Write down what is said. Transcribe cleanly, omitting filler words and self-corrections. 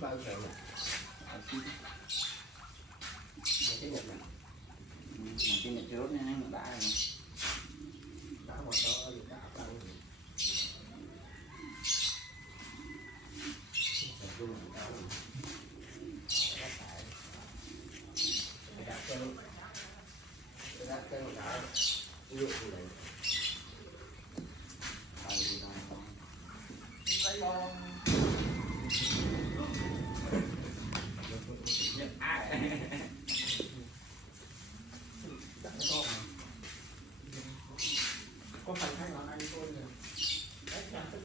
bao giờ nè cái nhật này cái nhật rốt nó đã rồi. đã mà to đã bao đặt chân đã lượng này